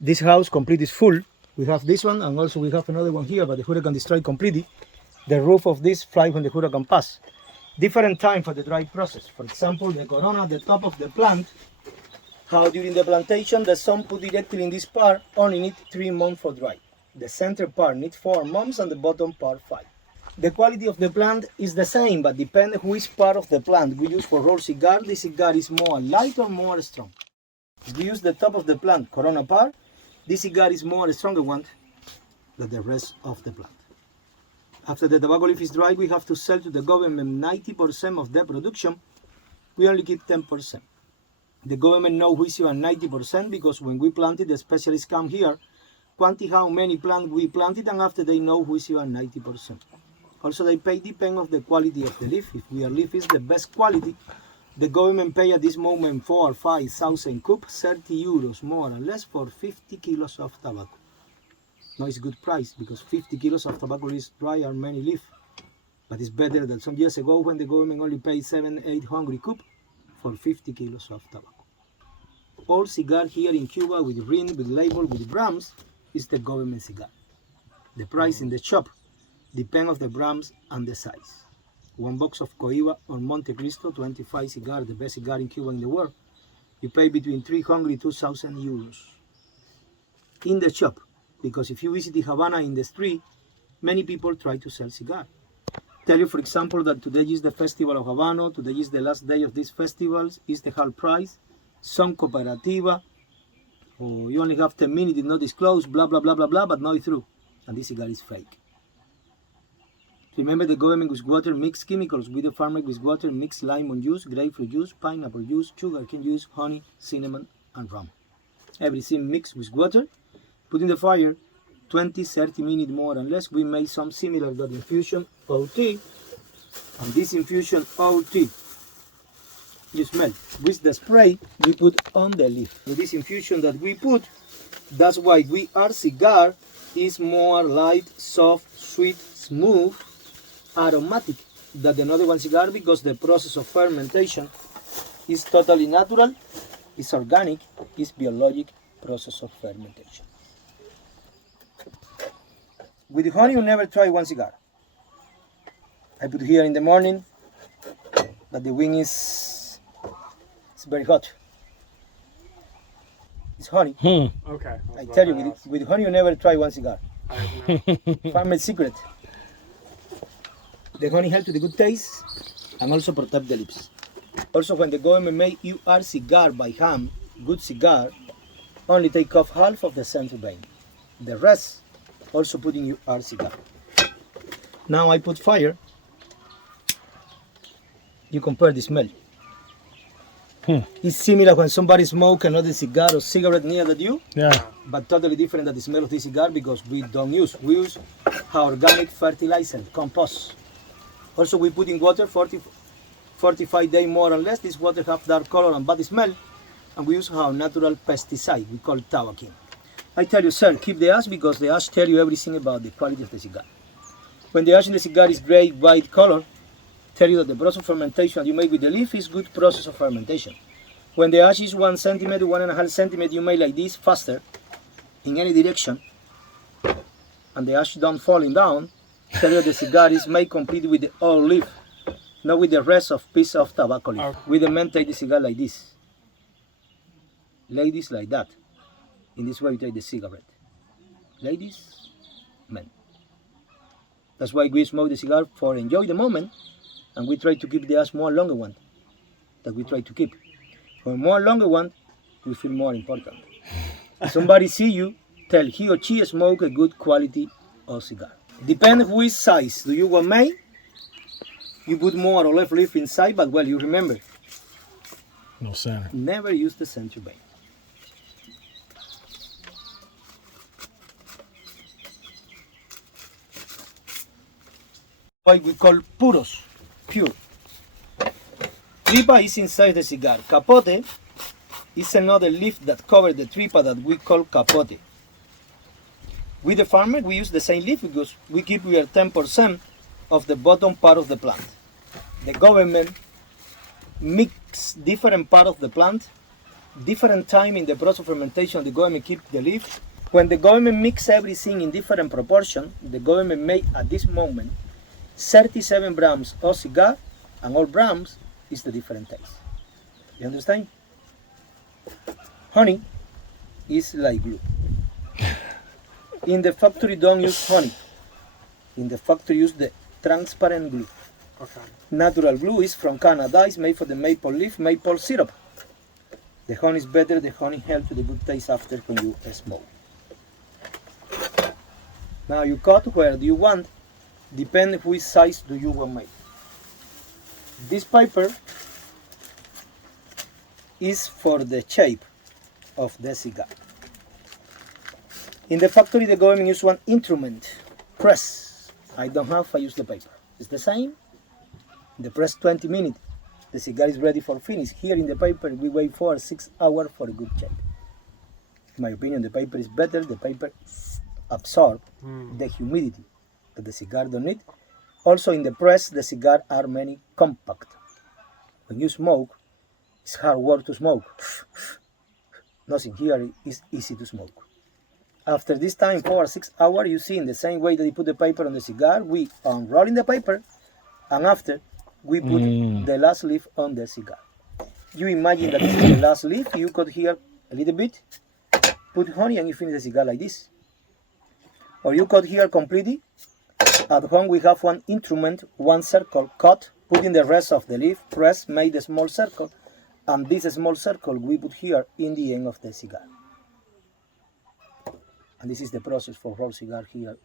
This house complete is full. We have this one, and also we have another one here, but the hurricane destroyed completely. The roof of this fly when the hurricane pass. Different time for the dry process. For example, the corona at the top of the plant, how during the plantation, the sun put directly in this part only need 3 months for dry. The center part needs 4 months and the bottom part 5. The quality of the plant is the same, but depends which part of the plant we use for roll cigar. The cigar is more light or more strong. If we use the top of the plant, corona part, this cigar is more stronger one than the rest of the plant. After the tobacco leaf is dry, we have to sell to the government 90% of the production. We only keep 10%. The government knows we see 90% because when we planted, the specialists come here, quantify how many plants we planted, and after they know we see 90%. Also, they pay depend of the quality of the leaf. If our leaf is the best quality, the government pay at this moment 4,000 or 5,000 cup, 30 euros more or less for 50 kilos of tobacco. Now it's a good price because 50 kilos of tobacco is dry are many leaf. But it's better than some years ago when the government only paid 700-800 cup for 50 kilos of tobacco. All cigar here in Cuba with ring, with label, with grams is the government cigar. The price in the shop depends on the grams and the size. One box of Coiba or Monte Cristo, 25 cigar, the best cigar in Cuba in the world, you pay between 300 and 2,000 euros in the shop. Because if you visit the Havana in the street, many people try to sell cigar. Tell you, for example, that today is the festival of Habano, today is the last day of these festivals, is the half price, some cooperativa, or you only have 10 minutes, it's not disclosed, blah, blah, blah, blah, blah, but now it's through. And this cigar is fake. Remember, the government with water mix chemicals. With the farmer with water mix lemon juice, grapefruit juice, pineapple juice, sugarcane juice, honey, cinnamon, and rum. Everything mixed with water. Put in the fire 20-30 minutes more or less. We made some similar that infusion OT. And this infusion OT, you smell. With the spray we put on the leaf. With this infusion that we put, that's why our cigar is more light, soft, sweet, smooth, aromatic than another one cigar because the process of fermentation is totally natural, is organic, is biologic process of fermentation. With the honey, you never try one cigar. I put here in the morning, but the wind is very hot. It's honey. Okay. I tell you, with honey, you never try one cigar. Farmer's secret. The honey helps to the good taste and also protect the lips. Also, when the government make you our cigar by hand, good cigar, only take off half of the central vein. The rest also put in your our cigar. Now I put fire. You compare the smell. It's similar when somebody smoke another cigar or cigarette near that you, but totally different than the smell of this cigar because we use our organic fertilizer, compost. Also we put in water 45 days more or less. This water have dark color and bad smell, and we use our natural pesticide we call tobacco. I tell you, sir, keep the ash because the ash tell you everything about the quality of the cigar. When the ash in the cigar is gray, white color, tell you that the process of fermentation you make with the leaf is good process of fermentation. When the ash is 1 centimeter, 1.5 centimeter, you make like this faster in any direction, and the ash don't falling down, tell you the cigar is made complete with the old leaf, not with the rest of piece of tobacco leaf. We the men take the cigar like this, ladies like that. In this way we take the cigarette. Ladies, men. That's why we smoke the cigar for enjoy the moment, and we try to keep the ash more longer one that we try to keep. For more longer one, we feel more important. If somebody see you, tell he or she smoke a good quality of cigar. Depends which size do you want made. You put more or less leaf inside, but well, you remember. No center. Never use the center vein. What we call puros, pure. Tripa is inside the cigar. Capote is another leaf that covers the tripa that we call capote. With the farmer, we use the same leaf because we keep 10% of the bottom part of the plant. The government mix different part of the plant different time in the process of fermentation, the government keep the leaf. When the government mix everything in different proportion, the government make at this moment 37 grams of cigar, and all grams is the different taste. You understand? Honey is like glue. In the factory don't use honey. In the factory use the transparent glue. Okay. Natural glue is from Canada, it's made for the maple leaf, maple syrup. The honey is better, the honey helps the good taste after when you smoke. Now you cut where do you want, depend which size do you want made. This paper is for the shape of the cigar. In the factory the government use one instrument, press. I don't have, I use the paper. It's the same. The press 20 minutes. The cigar is ready for finish. Here in the paper we wait for 6 hours for a good shape. In my opinion the paper is better, the paper absorbs the humidity that the cigar don't need. Also in the press the cigar are many compact. When you smoke, it's hard work to smoke. Nothing here is easy to smoke. After this time, 4 or 6 hours, you see in the same way that you put the paper on the cigar, we unrolling the paper, and after we put the last leaf on the cigar. You imagine that this is the last leaf, you cut here a little bit, put honey, and you finish the cigar like this. Or you cut here completely. At home we have one instrument, one circle, cut, put in the rest of the leaf, press, made a small circle, and this small circle we put here in the end of the cigar. And this is the process for roll cigar here